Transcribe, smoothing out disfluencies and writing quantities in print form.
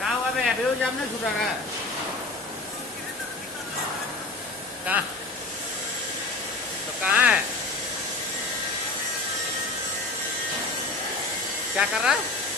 कहाँ हुआ बे? अभी जाम नहीं छूटा रहा है। कहाँ? तो कहाँ है? क्या कर रहा है?